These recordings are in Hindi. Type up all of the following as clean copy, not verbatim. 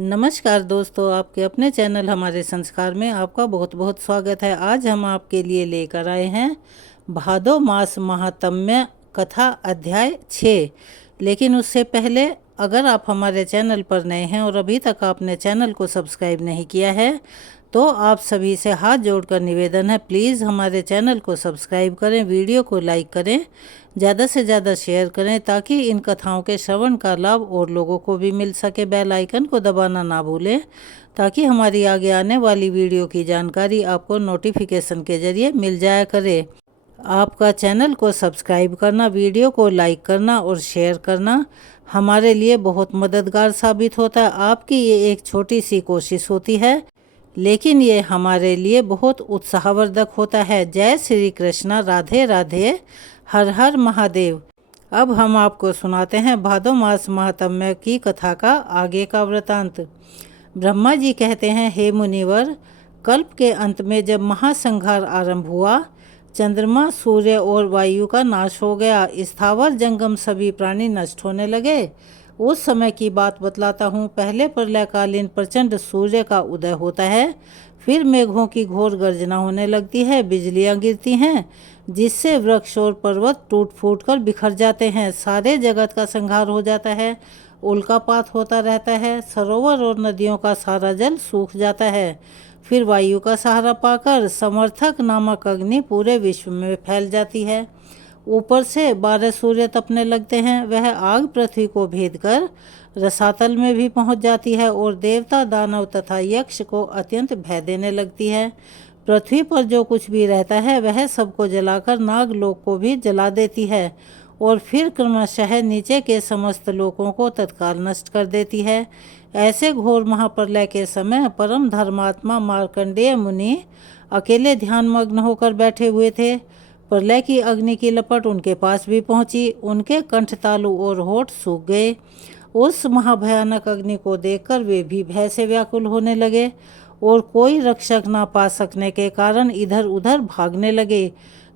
नमस्कार दोस्तों, आपके अपने चैनल हमारे संस्कार में आपका बहुत बहुत स्वागत है। आज हम आपके लिए लेकर आए हैं भादो मास महात्म्य कथा अध्याय 6। लेकिन उससे पहले अगर आप हमारे चैनल पर नए हैं और अभी तक आपने चैनल को सब्सक्राइब नहीं किया है तो आप सभी से हाथ जोड़कर निवेदन है, प्लीज़ हमारे चैनल को सब्सक्राइब करें, वीडियो को लाइक करें, ज़्यादा से ज़्यादा शेयर करें ताकि इन कथाओं के श्रवण का लाभ और लोगों को भी मिल सके। बेल आइकन को दबाना ना भूलें ताकि हमारी आगे आने वाली वीडियो की जानकारी आपको नोटिफिकेशन के ज़रिए मिल जाया करे। आपका चैनल को सब्सक्राइब करना, वीडियो को लाइक करना और शेयर करना हमारे लिए बहुत मददगार साबित होता है। आपकी ये एक छोटी सी कोशिश होती है लेकिन ये हमारे लिए बहुत उत्साहवर्धक होता है। जय श्री कृष्णा, राधे राधे, हर हर महादेव। अब हम आपको सुनाते हैं भादो मास महात्म्य की कथा का आगे का वृतांत। ब्रह्मा जी कहते हैं, हे मुनिवर, कल्प के अंत में जब महासंहार आरंभ हुआ, चंद्रमा, सूर्य और वायु का नाश हो गया, स्थावर जंगम सभी प्राणी नष्ट होने लगे। उस समय की बात बतलाता हूँ। पहले प्रलयकालीन प्रचंड सूर्य का उदय होता है, फिर मेघों की घोर गर्जना होने लगती है, बिजलियाँ गिरती हैं जिससे वृक्ष और पर्वत टूट फूट कर बिखर जाते हैं, सारे जगत का संहार हो जाता है, उल्कापात होता रहता है, सरोवर और नदियों का सारा जल सूख जाता है। फिर वायु का सहारा पाकर समर्थक नामक अग्नि पूरे विश्व में फैल जाती है। ऊपर से 12 सूर्य तपने लगते हैं। वह आग पृथ्वी को भेद कर रसातल में भी पहुंच जाती है और देवता, दानव तथा यक्ष को अत्यंत भय देने लगती है। पृथ्वी पर जो कुछ भी रहता है वह सबको जलाकर नागलोक को भी जला देती है और फिर क्रमशः नीचे के समस्त लोकों को तत्काल नष्ट कर देती है। ऐसे घोर महाप्रलय के समय परम धर्मात्मा मार्कंडेय मुनि अकेले ध्यानमग्न होकर बैठे हुए थे। प्रलय की अग्नि की लपट उनके पास भी पहुंची, उनके कंठ, तालु और होठ सूख गए। उस महाभयानक अग्नि को देखकर वे भी भय से व्याकुल होने लगे और कोई रक्षक ना पा सकने के कारण इधर उधर भागने लगे।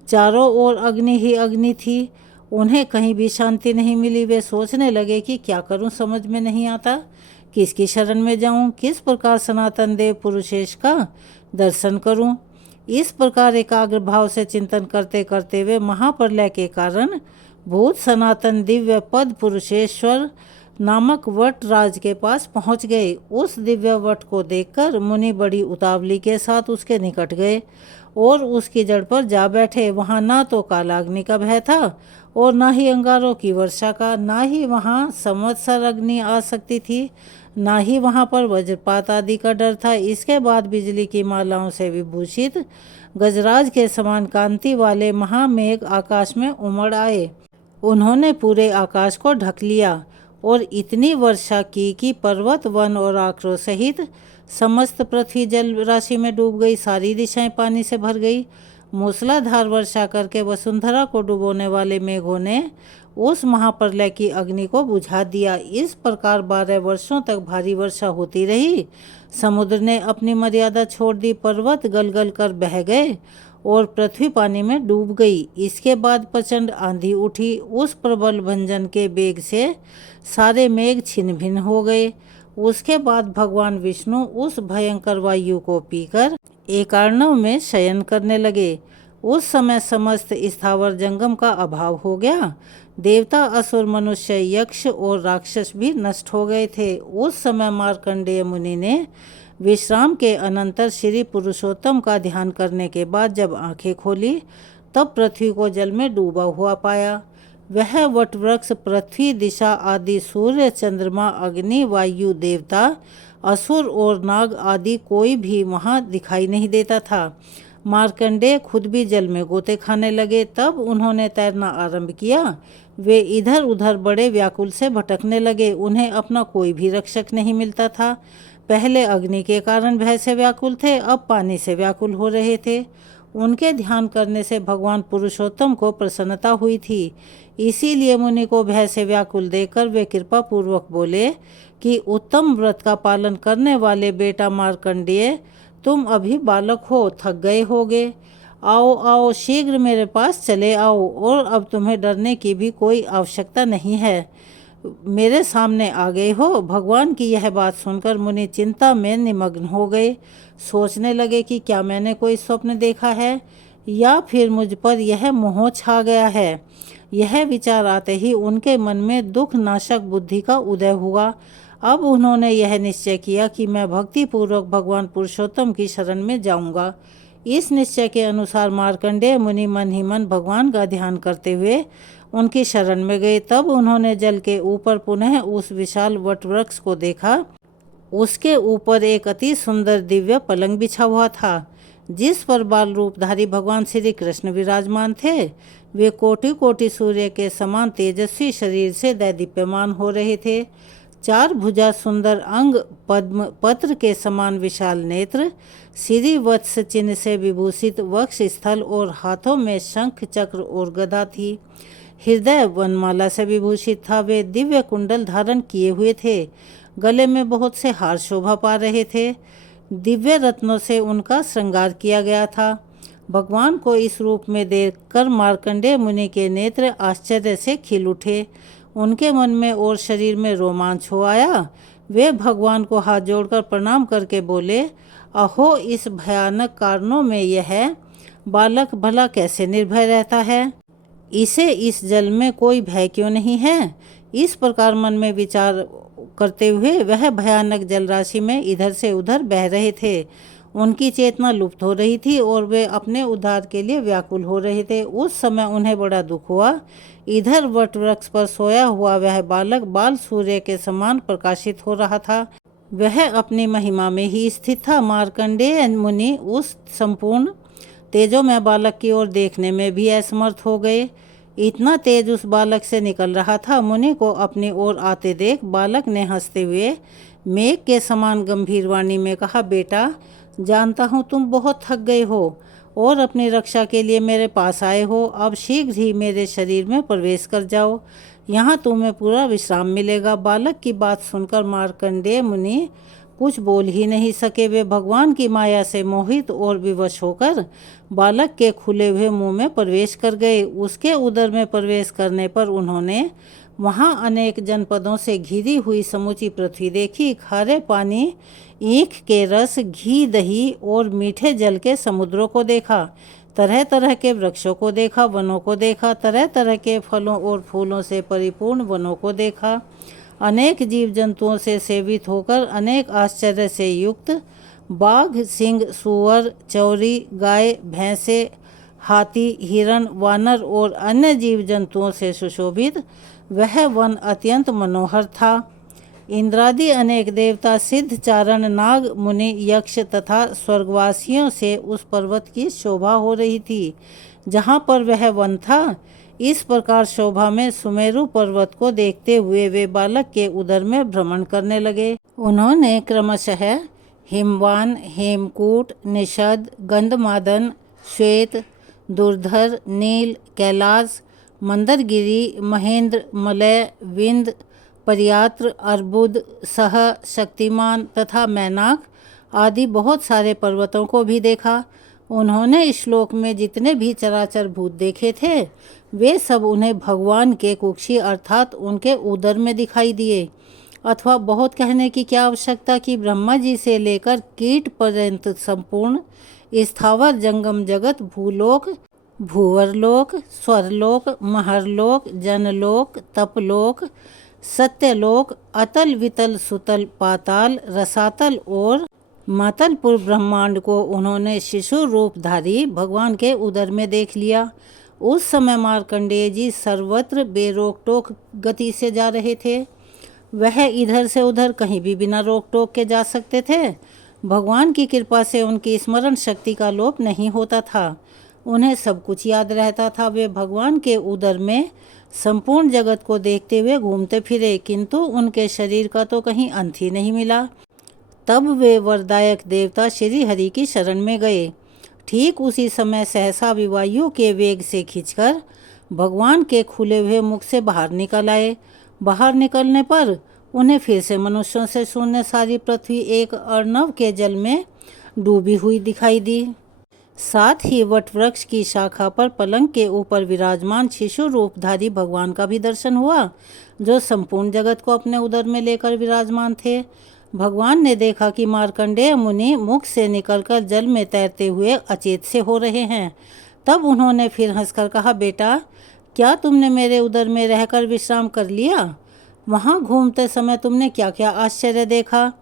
चारों ओर अग्नि ही अग्नि थी, उन्हें कहीं भी शांति नहीं मिली। वे सोचने लगे कि क्या करूं, समझ में नहीं आता, किसकी शरण में जाऊं, किस प्रकार सनातन देव पुरुषेश का दर्शन करूं। इस प्रकार एकाग्र भाव से चिंतन करते करते वे महाप्रलय के कारण भूत सनातन दिव्य पद पुरुषेश्वर नामक वट राज के पास पहुंच गए। उस दिव्य वट को देखकर मुनि बड़ी उतावली के साथ उसके निकट गए और उसकी जड़ पर जा बैठे। वहां ना तो कालाग्नि का भय था और ना ही अंगारों की वर्षा का, ना ही वहां संवत्सर अग्नि आ सकती थी, ना ही वहां पर वज्रपात आदि का डर था। इसके बाद बिजली की मालाओं से विभूषित गजराज के समान कांति वाले महामेघ आकाश में उमड़ आए। उन्होंने पूरे आकाश को ढक लिया और इतनी वर्षा की कि पर्वत, वन और आक्रोश सहित समस्त पृथ्वी जल राशि में डूब गई, सारी दिशाएं पानी से भर गई। मूसलाधार वर्षा करके वसुंधरा को डुबोने वाले मेघों ने उस महाप्रलय की अग्नि को बुझा दिया। इस प्रकार 12 वर्षों तक भारी वर्षा होती रही। समुद्र ने अपनी मर्यादा छोड़ दी, पर्वत गल गल कर बह गए और पृथ्वी पानी में डूब गई। इसके बाद प्रचंड आंधी उठी, उस प्रबल भंजन के बेग से सारे मेघ छिन्न भिन्न हो गए। उसके बाद भगवान विष्णु उस भयंकर वायु को पीकर एकार्णव में शयन करने लगे। उस समय समस्त स्थावर जंगम का अभाव हो गया। देवता, असुर, मनुष्य, यक्ष और राक्षस भी नष्ट हो गए थे। उस समय मार्कंडेय मुनि ने विश्राम के अनंतर श्री पुरुषोत्तम का ध्यान करने के बाद जब आंखें खोली तब पृथ्वी को जल में डूबा हुआ पाया। वह वटवृक्ष, पृथ्वी, दिशा आदि, सूर्य, चंद्रमा, अग्नि, वायु, देवता, असुर और नाग आदि कोई भी वहां दिखाई नहीं देता था। मार्कंडेय खुद भी जल में गोते खाने लगे। तब उन्होंने तैरना आरंभ किया। वे इधर उधर बड़े व्याकुल से भटकने लगे। उन्हें अपना कोई भी रक्षक नहीं मिलता था। पहले अग्नि के कारण भय से व्याकुल थे, अब पानी से व्याकुल हो रहे थे। उनके ध्यान करने से भगवान पुरुषोत्तम को प्रसन्नता हुई थी। इसीलिए मुनि को भय से व्याकुल देखकर वे कृपा पूर्वक बोले कि उत्तम व्रत का पालन करने वाले बेटा मार्कंडेय, तुम अभी बालक हो, थक गए होगे, आओ आओ शीघ्र मेरे पास चले आओ और अब तुम्हें डरने की भी कोई आवश्यकता नहीं है। मेरे सामने आ गए हो। भगवान की यह बात सुनकर मुनि चिंता में निमग्न हो गए। सोचने लगे कि क्या मैंने कोई स्वप्न देखा है या फिर मुझ पर यह मोह छा गया है। यह विचार आते ही उनके मन में दुख नाशक बुद्धि का उदय हुआ। अब उन्होंने यह निश्चय किया कि मैं भक्ति पूर्वक भगवान पुरुषोत्तम की शरण में जाऊंगा। इस निश्चय के अनुसार मार्कंडेय मुनि मन ही मन भगवान का ध्यान करते हुए उनकी शरण में गए। तब उन्होंने जल के ऊपर पुनः उस विशाल वटवृक्ष को देखा। उसके ऊपर एक अति सुंदर दिव्य पलंग बिछा हुआ था, जिस पर बाल रूपधारी भगवान श्री कृष्ण विराजमान थे। वे कोटि कोटि सूर्य के समान तेजस्वी शरीर से दैदीप्यमान हो रहे थे। चार भुजा सुंदर अंग, पद्म पत्र के समान विशाल नेत्र, श्री वत्स चिन्ह से विभूषित वक्ष स्थल और हाथों में शंख चक्र और गदा थी। हृदय वनमाला से विभूषित था। वे दिव्य कुंडल धारण किए हुए थे। गले में बहुत से हार शोभा पा रहे थे। दिव्य रत्नों से उनका श्रृंगार किया गया था। भगवान को इस रूप में देखकर मार्कंडेय मुनि के नेत्र आश्चर्य से खिल उठे। उनके मन में और शरीर में रोमांच हो आया। वे भगवान को हाथ जोड़कर प्रणाम करके बोले, अहो, इस भयानक कारणों में यह बालक भला कैसे निर्भय रहता है? इसे इस जल में कोई भय क्यों नहीं है? इस प्रकार मन में विचार करते हुए वह भयानक जलराशि में इधर से उधर बह रहे थे। उनकी चेतना लुप्त हो रही थी और वे अपने उद्धार के लिए व्याकुल हो रहे थे। उस समय उन्हें बड़ा दुख हुआ। इधर वटवृक्ष पर सोया हुआ वह बालक बाल सूर्य के समान प्रकाशित हो रहा था। वह अपनी महिमा में ही स्थित था। मार्कंडेय मुनि उस संपूर्ण तेजोमय बालक की ओर देखने में भी असमर्थ हो गए। इतना तेज उस बालक से निकल रहा था। मुनि को अपनी ओर आते देख बालक ने हंसते हुए मेघ के समान गंभीर वाणी में कहा, बेटा, जानता हूँ तुम बहुत थक गए हो और अपनी रक्षा के लिए मेरे पास आए हो। अब शीघ्र ही मेरे शरीर में प्रवेश कर जाओ, यहाँ तुम्हें पूरा विश्राम मिलेगा। बालक की बात सुनकर मार्कंडेय मुनि कुछ बोल ही नहीं सके। वे भगवान की माया से मोहित और विवश होकर बालक के खुले हुए मुंह में प्रवेश कर गए। उसके उदर में प्रवेश करने पर उन्होंने वहां अनेक जनपदों से घिरी हुई समूची पृथ्वी देखी। खारे पानी, ईख के रस, घी, दही और मीठे जल के समुद्रों को देखा। तरह तरह के वृक्षों को देखा, वनों को देखा। तरह तरह के फलों और फूलों से परिपूर्ण वनों को देखा। अनेक जीव जंतुओं से सेवित होकर अनेक आश्चर्य से युक्त बाघ, सिंह, सूअर, चौरी, गाय, भैंसे, हाथी, हिरण, वानर और अन्य जीव जंतुओं से सुशोभित वह वन अत्यंत मनोहर था। इंद्रादि अनेक देवता, सिद्ध, चारण, नाग, मुनि, यक्ष तथा स्वर्गवासियों से उस पर्वत की शोभा हो रही थी जहाँ पर वह वन था। इस प्रकार शोभा में सुमेरु पर्वत को देखते हुए वे बालक के उदर में भ्रमण करने लगे। उन्होंने क्रमशः हिमवान, हेमकूट, निषद, गंधमादन, श्वेत, दुर्धर, नील, कैलाश, मंदरगिरी, महेंद्र, मलय, विंद, पर्यात्र, अर्बुद, सह, शक्तिमान तथा मैनाक आदि बहुत सारे पर्वतों को भी देखा। उन्होंने इस श्लोक में जितने भी चराचर भूत देखे थे वे सब उन्हें भगवान के कुक्षी अर्थात उनके उदर में दिखाई दिए। अथवा बहुत कहने की क्या आवश्यकता कि ब्रह्मा जी से लेकर कीट पर्यंत संपूर्ण स्थावर जंगम जगत, भूलोक, भूवरलोक, स्वरलोक, महरलोक, जनलोक, तपलोक, सत्यलोक, अतल वितल सुतल पाताल, रसातल और मातलपुर ब्रह्मांड को उन्होंने शिशु रूपधारी भगवान के उदर में देख लिया। उस समय मार्कंडेय जी सर्वत्र बेरोक टोक गति से जा रहे थे। वह इधर से उधर कहीं भी बिना रोक टोक के जा सकते थे। भगवान की कृपा से उनकी स्मरण शक्ति का लोप नहीं होता था। उन्हें सब कुछ याद रहता था। वे भगवान के उदर में संपूर्ण जगत को देखते हुए घूमते फिरे, किंतु उनके शरीर का तो कहीं अंत ही नहीं मिला। तब वे वरदायक देवता श्री हरि की शरण में गए। ठीक उसी समय सहसा विवायु के वेग से खींचकर भगवान के खुले हुए मुख से बाहर निकल आए। बाहर निकलने पर उन्हें फिर से मनुष्यों से शून्य सारी पृथ्वी एक अर्णव के जल में डूबी हुई दिखाई दी। साथ ही वटवृक्ष की शाखा पर पलंग के ऊपर विराजमान शिशु रूपधारी भगवान का भी दर्शन हुआ, जो संपूर्ण जगत को अपने उदर में लेकर विराजमान थे। भगवान ने देखा कि मार्कंडेय मुनि मुख से निकलकर जल में तैरते हुए अचेत से हो रहे हैं। तब उन्होंने फिर हंसकर कहा, बेटा, क्या तुमने मेरे उदर में रहकर विश्राम कर लिया? वहाँ घूमते समय तुमने क्या क्या आश्चर्य देखा?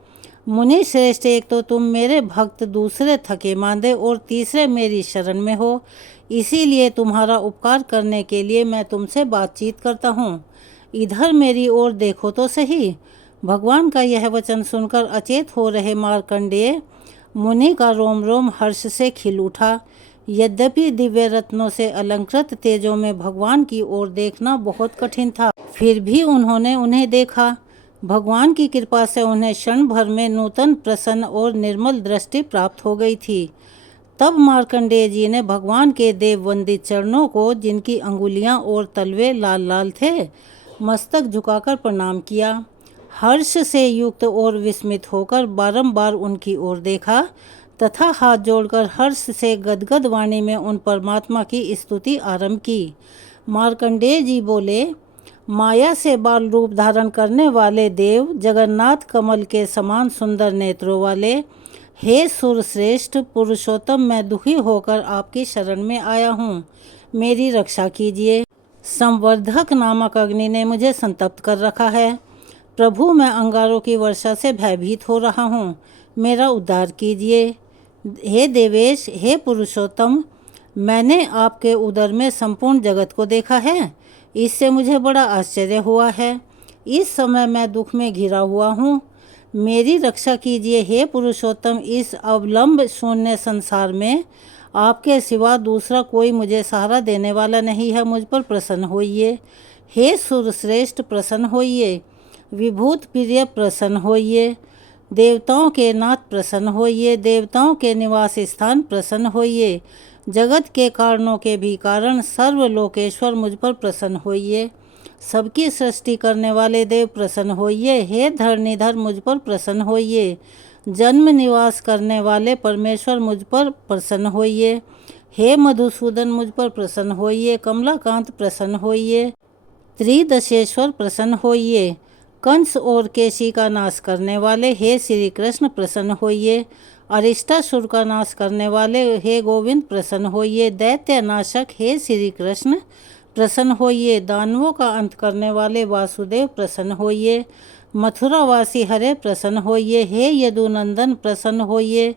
मुनि श्रेष्ठ, एक तो तुम मेरे भक्त, दूसरे थके मांदे और तीसरे मेरी शरण में हो। इसीलिए तुम्हारा उपकार करने के लिए मैं तुमसे बातचीत करता हूँ। इधर मेरी ओर देखो तो सही। भगवान का यह वचन सुनकर अचेत हो रहे मार्कंडेय मुनि का रोम रोम हर्ष से खिल उठा। यद्यपि दिव्य रत्नों से अलंकृत तेजों में भगवान की ओर देखना बहुत कठिन था, फिर भी उन्होंने उन्हें देखा। भगवान की कृपा से उन्हें क्षण भर में नूतन, प्रसन्न और निर्मल दृष्टि प्राप्त हो गई थी। तब मार्कंडेय जी ने भगवान के देव वंदित चरणों को, जिनकी अंगुलियां और तलवे लाल लाल थे, मस्तक झुकाकर प्रणाम किया। हर्ष से युक्त और विस्मित होकर बारंबार उनकी ओर देखा तथा हाथ जोड़कर हर्ष से गदगद वाणी में उन परमात्मा की स्तुति आरंभ की। मार्कंडेय जी बोले, माया से बाल रूप धारण करने वाले देव, जगन्नाथ कमल के समान सुंदर नेत्रों वाले, हे सुरश्रेष्ठ पुरुषोत्तम, मैं दुखी होकर आपकी शरण में आया हूँ, मेरी रक्षा कीजिए। संवर्धक नामक अग्नि ने मुझे संतप्त कर रखा है। प्रभु, मैं अंगारों की वर्षा से भयभीत हो रहा हूँ, मेरा उद्धार कीजिए। हे देवेश, हे पुरुषोत्तम, मैंने आपके उदर में संपूर्ण जगत को देखा है, इससे मुझे बड़ा आश्चर्य हुआ है। इस समय मैं दुख में घिरा हुआ हूँ, मेरी रक्षा कीजिए। हे पुरुषोत्तम, इस अवलंब शून्य संसार में आपके सिवा दूसरा कोई मुझे सहारा देने वाला नहीं है, मुझ पर प्रसन्न होइए। हे सुरश्रेष्ठ, प्रसन्न होइए। विभूत प्रिय, प्रसन्न होइए। देवताओं के नाथ, प्रसन्न होइए। देवताओं के निवास स्थान, प्रसन्न होइए। जगत के कारणों के भी कारण सर्वलोकेश्वर, मुझ पर प्रसन्न होइए। सबकी सृष्टि करने वाले देव, प्रसन्न होइए। हे धरणीधर, मुझ पर प्रसन्न होइए। जन्म निवास करने वाले परमेश्वर, मुझ पर प्रसन्न होइए। हे मधुसूदन, मुझ पर प्रसन्न होइए। कमलाकांत, प्रसन्न होइए। त्रिदशेश्वर, प्रसन्न होइए। कंस और केसी का नाश करने वाले, हे श्री कृष्ण, प्रसन्न होइए। अरिष्टासुर का नाश करने वाले, हे गोविंद, प्रसन्न होइए। दैत्य नाशक, हे श्री कृष्ण, प्रसन्न होइए। दानवों का अंत करने वाले वासुदेव, प्रसन्न होइए। मथुरावासी हरे, प्रसन्न होइए। हे यदुनंदन, प्रसन्न होइए।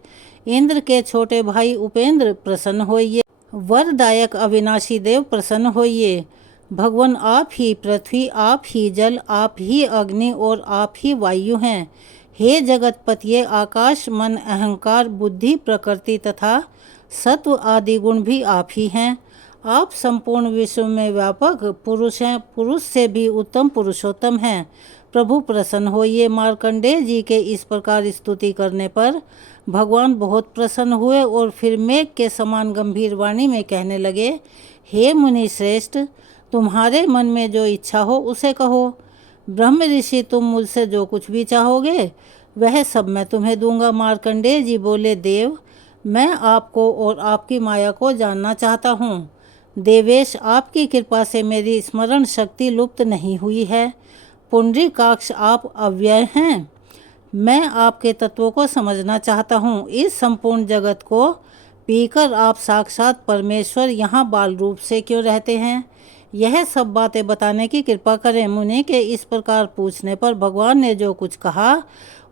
इंद्र के छोटे भाई उपेंद्र, प्रसन्न होइए। वरदायक अविनाशी देव, प्रसन्न होइए। भगवान, आप ही पृथ्वी, आप ही जल, आप ही अग्नि और आप ही वायु हैं। हे जगतपति, आकाश, मन, अहंकार, बुद्धि, प्रकृति तथा सत्व आदि गुण भी आप ही हैं। आप संपूर्ण विश्व में व्यापक पुरुष हैं, पुरुष से भी उत्तम पुरुषोत्तम हैं। प्रभु, प्रसन्न होइए। मार्कंडेय जी के इस प्रकार स्तुति करने पर भगवान बहुत प्रसन्न हुए और फिर मेघ के समान गंभीर वाणी में कहने लगे, हे मुनि श्रेष्ठ, तुम्हारे मन में जो इच्छा हो उसे कहो। ब्रह्म ऋषि, तुम मुझसे जो कुछ भी चाहोगे वह सब मैं तुम्हें दूंगा। मार्कंडेय जी बोले, देव, मैं आपको और आपकी माया को जानना चाहता हूँ। देवेश, आपकी कृपा से मेरी स्मरण शक्ति लुप्त नहीं हुई है। पुंडरीकाक्ष, आप अव्यय हैं। मैं आपके तत्वों को समझना चाहता हूँ। इस संपूर्ण जगत को पीकर आप साक्षात परमेश्वर यहाँ बाल रूप से क्यों रहते हैं? यह सब बातें बताने की कृपा करें। मुनि के इस प्रकार पूछने पर भगवान ने जो कुछ कहा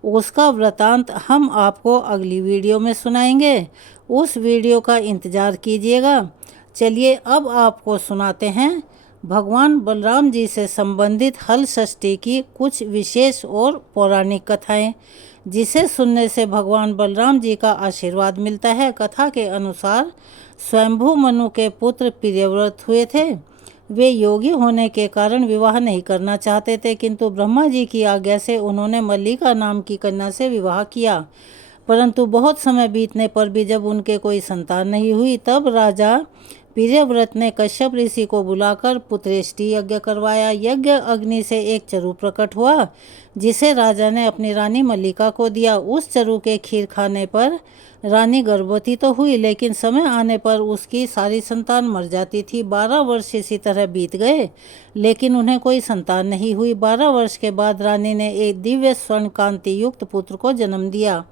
उसका वृतांत हम आपको अगली वीडियो में सुनाएंगे। उस वीडियो का इंतज़ार कीजिएगा। चलिए अब आपको सुनाते हैं भगवान बलराम जी से संबंधित हल षष्ठी की कुछ विशेष और पौराणिक कथाएं, जिसे सुनने से भगवान बलराम जी का आशीर्वाद मिलता है। कथा के अनुसार स्वयंभू मनु के पुत्र प्रियव्रत हुए थे। वे योगी होने के कारण विवाह नहीं करना चाहते थे, किंतु ब्रह्मा जी की आज्ञा से उन्होंने मल्लिका नाम की कन्या से विवाह किया। परंतु बहुत समय बीतने पर भी जब उनके कोई संतान नहीं हुई, तब राजा प्रियव्रत ने कश्यप ऋषि को बुलाकर पुत्रेष्टि यज्ञ करवाया। यज्ञ अग्नि से एक चरु प्रकट हुआ, जिसे राजा ने अपनी रानी मल्लिका को दिया। उस चरू के खीर खाने पर रानी गर्भवती तो हुई, लेकिन समय आने पर उसकी सारी संतान मर जाती थी। 12 वर्ष इसी तरह बीत गए, लेकिन उन्हें कोई संतान नहीं हुई। 12 वर्ष के बाद रानी ने एक दिव्य स्वर्ण कांति युक्त पुत्र को जन्म दिया,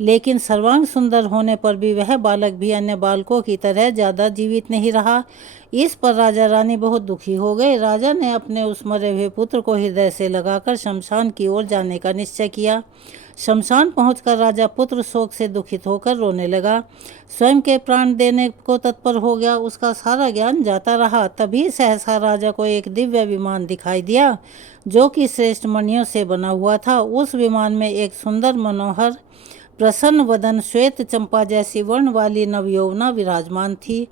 लेकिन सर्वांग सुंदर होने पर भी वह बालक भी अन्य बालकों की तरह ज़्यादा जीवित नहीं रहा। इस पर राजा रानी बहुत दुखी हो गए। राजा ने अपने उस मरे हुए पुत्र को हृदय से लगाकर शमशान की ओर जाने का निश्चय किया। शमशान पहुंचकर राजा पुत्र शोक से दुखित होकर रोने लगा। स्वयं के प्राण देने को तत्पर हो गया। उसका सारा ज्ञान जाता रहा। तभी सहसा राजा को एक दिव्य विमान दिखाई दिया, जो कि श्रेष्ठ मणियों से बना हुआ था। उस विमान में एक सुंदर मनोहर प्रसन्न वदन श्वेत चंपा जैसी वर्ण वाली नवयौवना विराजमान थी।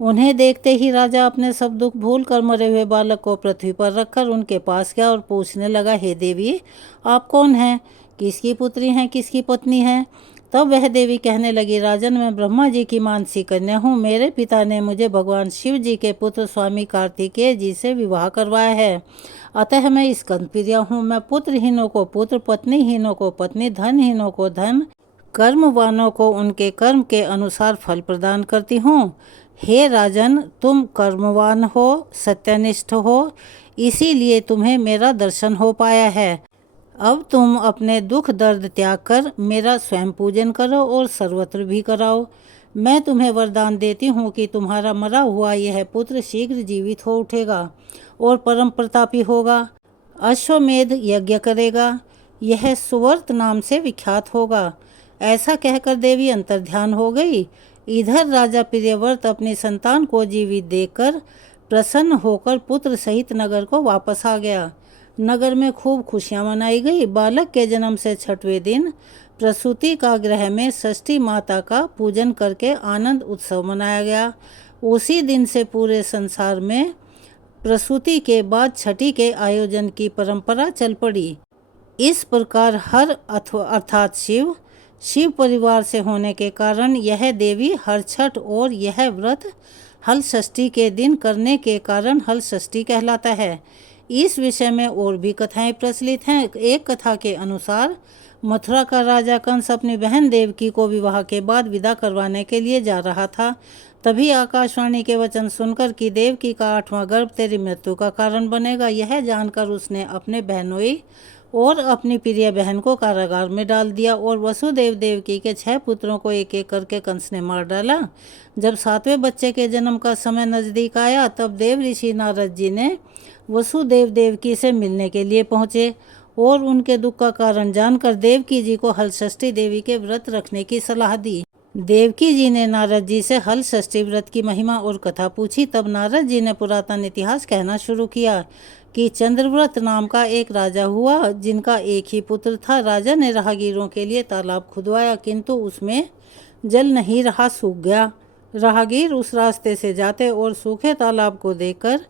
उन्हें देखते ही राजा अपने सब दुख भूलकर मरे हुए बालक को पृथ्वी पर रखकर उनके पास गया और पूछने लगा, हे देवी, आप कौन हैं? किसकी पुत्री हैं? किसकी पत्नी हैं? तब वह देवी कहने लगी, राजन, मैं ब्रह्मा जी की मानसी कन्या हूँ। मेरे पिता ने मुझे भगवान शिव जी के पुत्र स्वामी कार्तिकेय जी से विवाह करवाया है, अतः मैं स्कंद प्रिया हूँ। मैं पुत्रहीनों को पुत्र, पत्नीहीनों को पत्नी, धनहीनों को धन, कर्मवानों को उनके कर्म के अनुसार फल प्रदान करती हूँ। हे राजन, तुम कर्मवान हो, सत्यनिष्ठ हो, इसीलिए तुम्हें मेरा दर्शन हो पाया है। अब तुम अपने दुख दर्द त्याग कर मेरा स्वयं पूजन करो और सर्वत्र भी कराओ। मैं तुम्हें वरदान देती हूँ कि तुम्हारा मरा हुआ यह पुत्र शीघ्र जीवित हो उठेगा और परम प्रतापी होगा। अश्वमेध यज्ञ करेगा, यह सुवर्त नाम से विख्यात होगा। ऐसा कहकर देवी अंतर्ध्यान हो गई। इधर राजा प्रियव्रत अपनी संतान को जीवित देखकर प्रसन्न होकर पुत्र सहित नगर को वापस आ गया। नगर में खूब खुशियां मनाई गई। बालक के जन्म से 6वें दिन प्रसूति का गृह में षष्ठी माता का पूजन करके आनंद उत्सव मनाया गया। उसी दिन से पूरे संसार में प्रसूति के बाद छठी के आयोजन की परंपरा चल पड़ी। इस प्रकार हर अर्थात शिव परिवार से होने के कारण यह देवी हर छठ और यह व्रत हल षष्ठी के दिन करने के कारण हल षष्ठी कहलाता है। इस विषय में और भी कथाएं प्रचलित हैं। एक कथा के अनुसार मथुरा का राजा कंस अपनी बहन देवकी को विवाह के बाद विदा करवाने के लिए जा रहा था। तभी आकाशवाणी के वचन सुनकर कि देवकी का 8वां गर्भ तेरी मृत्यु का कारण बनेगा, यह जानकर उसने अपने बहनोई और अपनी प्रिय बहन को कारागार में डाल दिया और वसुदेव देवकी के 6 पुत्रों को एक एक करके कंस ने मार डाला। जब 7वें बच्चे के जन्म का समय नजदीक आया, तब देव ऋषि नारद जी ने वसुदेव देवकी से मिलने के लिए पहुँचे और उनके दुख का कारण जानकर देवकी जी को हलषष्ठी देवी के व्रत रखने की सलाह दी। देवकी जी ने नारद जी से हल षष्ठी व्रत की महिमा और कथा पूछी। तब नारद जी ने पुरातन इतिहास कहना शुरू किया कि चंद्रव्रत नाम का एक राजा हुआ, जिनका एक ही पुत्र था। राजा ने राहगीरों के लिए तालाब खुदवाया, किंतु उसमें जल नहीं रहा, सूख गया। राहगीर उस रास्ते से जाते और सूखे तालाब को देखकर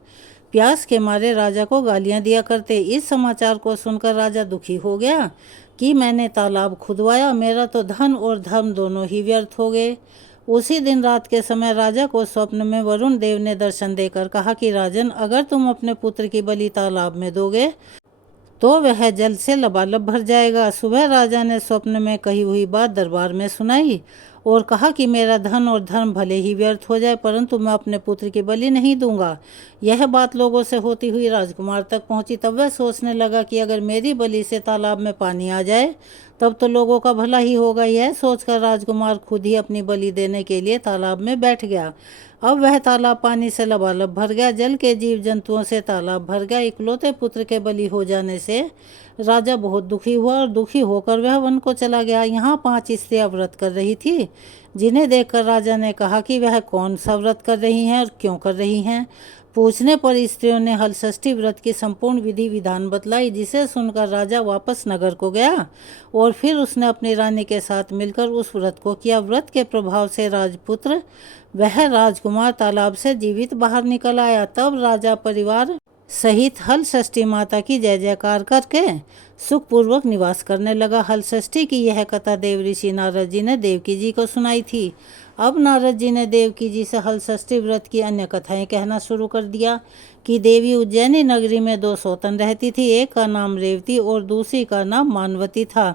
प्यास के मारे राजा को गालियां दिया करते। इस समाचार को सुनकर राजा दुखी हो गया कि मैंने तालाब खुदवाया, मेरा तो धन और धर्म दोनों ही व्यर्थ हो गए। उसी दिन रात के समय राजा को स्वप्न में वरुण देव ने दर्शन देकर कहा कि राजन, अगर तुम अपने पुत्र की बलि तालाब में दोगे तो वह जल से लबालब भर जाएगा। सुबह राजा ने स्वप्न में कही हुई बात दरबार में सुनाई और कहा कि मेरा धन और धर्म भले ही व्यर्थ हो जाए, परंतु मैं अपने पुत्र की बलि नहीं दूंगा। यह बात लोगों से होती हुई राजकुमार तक पहुंची। तब वह सोचने लगा कि अगर मेरी बलि से तालाब में पानी आ जाए तब तो लोगों का भला ही होगा। यह सोचकर राजकुमार खुद ही अपनी बलि देने के लिए तालाब में बैठ गया। अब वह तालाब पानी से लबालब भर गया। जल के जीव जंतुओं से तालाब भर गया। इकलौते पुत्र के बलि हो जाने से राजा बहुत दुखी हुआ और दुखी होकर वह वन को चला गया। यहाँ 5 स्त्रियां व्रत कर रही थी, जिन्हें देखकर राजा ने कहा कि वह कौन सा व्रत कर रही हैं और क्यों कर रही हैं। पूछने पर स्त्रियों ने हलषष्ठी व्रत की संपूर्ण विधि विधान बतलाई, जिसे सुनकर राजा वापस नगर को गया और फिर उसने अपनी रानी के साथ मिलकर उस व्रत को किया। व्रत के प्रभाव से राजपुत्र वह राजकुमार तालाब से जीवित बाहर निकल आया। तब राजा परिवार सहित हलषष्ठी माता की जय जयकार करके सुखपूर्वक निवास करने लगा। हलषष्ठी की यह कथा देव ऋषि नारद जी ने देवकी जी को सुनाई थी। अब नारद जी ने देवकी जी से हल षष्ठी व्रत की अन्य कथाएं कहना शुरू कर दिया कि देवी उज्जैनी नगरी में 2 सौतन रहती थी। एक का नाम रेवती और दूसरी का नाम मानवती था।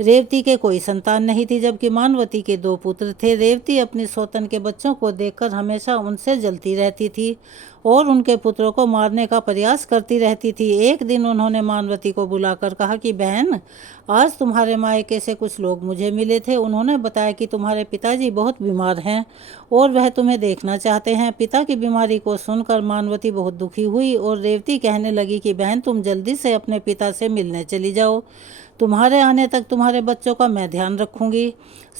रेवती के कोई संतान नहीं थी, जबकि मानवती के 2 पुत्र थे। रेवती अपनी सौतन के बच्चों को देखकर हमेशा उनसे जलती रहती थी और उनके पुत्रों को मारने का प्रयास करती रहती थी। एक दिन उन्होंने मानवती को बुलाकर कहा कि बहन, आज तुम्हारे मायके से कुछ लोग मुझे मिले थे। उन्होंने बताया कि तुम्हारे पिताजी बहुत बीमार हैं और वह तुम्हें देखना चाहते हैं। पिता की बीमारी को सुनकर मानवती बहुत दुखी हुई और रेवती कहने लगी कि बहन, तुम जल्दी से अपने पिता से मिलने चली जाओ। तुम्हारे आने तक तुम्हारे बच्चों का मैं ध्यान रखूंगी।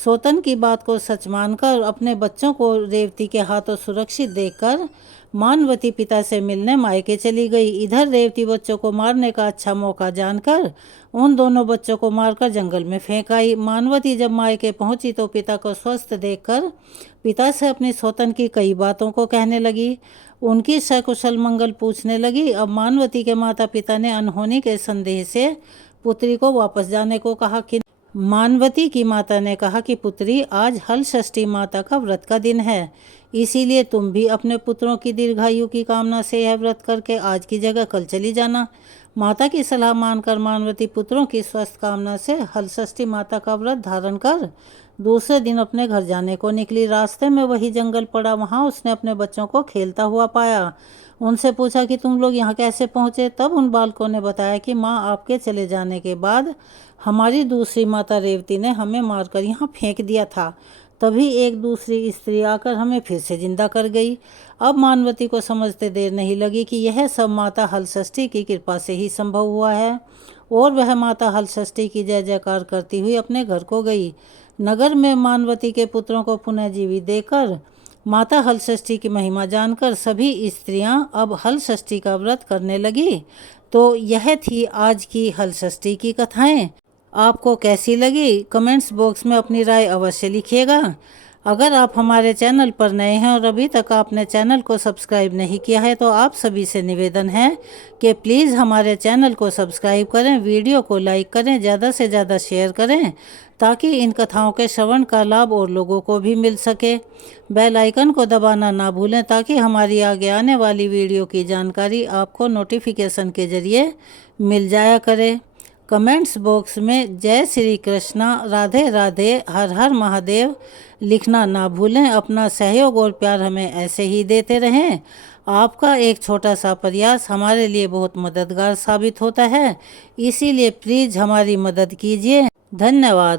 सौतन की बात को सच मानकर अपने बच्चों को रेवती के हाथों सुरक्षित देखकर मानवती पिता से मिलने मायके चली गई। इधर रेवती बच्चों को मारने का अच्छा मौका जानकर उन दोनों बच्चों को मारकर जंगल में फेंक आई। मानवती जब मायके पहुंची तो पिता को स्वस्थ देखकर पिता से अपनी सौतन की कई बातों को कहने लगी, उनकी सकुशल मंगल पूछने लगी। अब मानवती के माता पिता ने अनहोनी के संदेह से पुत्री को वापस जाने को कहा कि मानवती की माता ने कहा कि पुत्री, आज हल षष्ठी माता का व्रत का दिन है, इसीलिए तुम भी अपने पुत्रों की दीर्घायु की कामना से यह व्रत करके आज की जगह कल चली जाना। माता की सलाह मानकर मानवती पुत्रों की स्वस्थ कामना से हल षष्ठी माता का व्रत धारण कर दूसरे दिन अपने घर जाने को निकली। रास्ते में वही जंगल पड़ा, वहाँ उसने अपने बच्चों को खेलता हुआ पाया। उनसे पूछा कि तुम लोग यहाँ कैसे पहुँचे। तब उन बालकों ने बताया कि माँ, आपके चले जाने के बाद हमारी दूसरी माता रेवती ने हमें मारकर यहाँ फेंक दिया था। तभी एक दूसरी स्त्री आकर हमें फिर से जिंदा कर गई। अब मानवती को समझते देर नहीं लगी कि यह सब माता हल षष्ठी की कृपा से ही संभव हुआ है और वह माता हल षष्ठी की जय जयकार करती हुई अपने घर को गई। नगर में मानवती के पुत्रों को पुनः जीवित देकर माता हल षष्ठी की महिमा जानकर सभी स्त्रियां अब हल षष्ठी का व्रत करने लगी। तो यह थी आज की हल षष्ठी की कथाएं। आपको कैसी लगी कमेंट्स बॉक्स में अपनी राय अवश्य लिखिएगा। अगर आप हमारे चैनल पर नए हैं और अभी तक आपने चैनल को सब्सक्राइब नहीं किया है तो आप सभी से निवेदन है कि प्लीज़ हमारे चैनल को सब्सक्राइब करें, वीडियो को लाइक करें, ज़्यादा से ज़्यादा शेयर करें ताकि इन कथाओं के श्रवण का लाभ और लोगों को भी मिल सके। बेल आइकन को दबाना ना भूलें ताकि हमारी आगे आने वाली वीडियो की जानकारी आपको नोटिफिकेशन के ज़रिए मिल जाया करे। कमेंट्स बॉक्स में जय श्री कृष्णा, राधे राधे, हर हर महादेव लिखना ना भूलें। अपना सहयोग और प्यार हमें ऐसे ही देते रहें। आपका एक छोटा सा प्रयास हमारे लिए बहुत मददगार साबित होता है, इसीलिए प्लीज़ हमारी मदद कीजिए। धन्यवाद।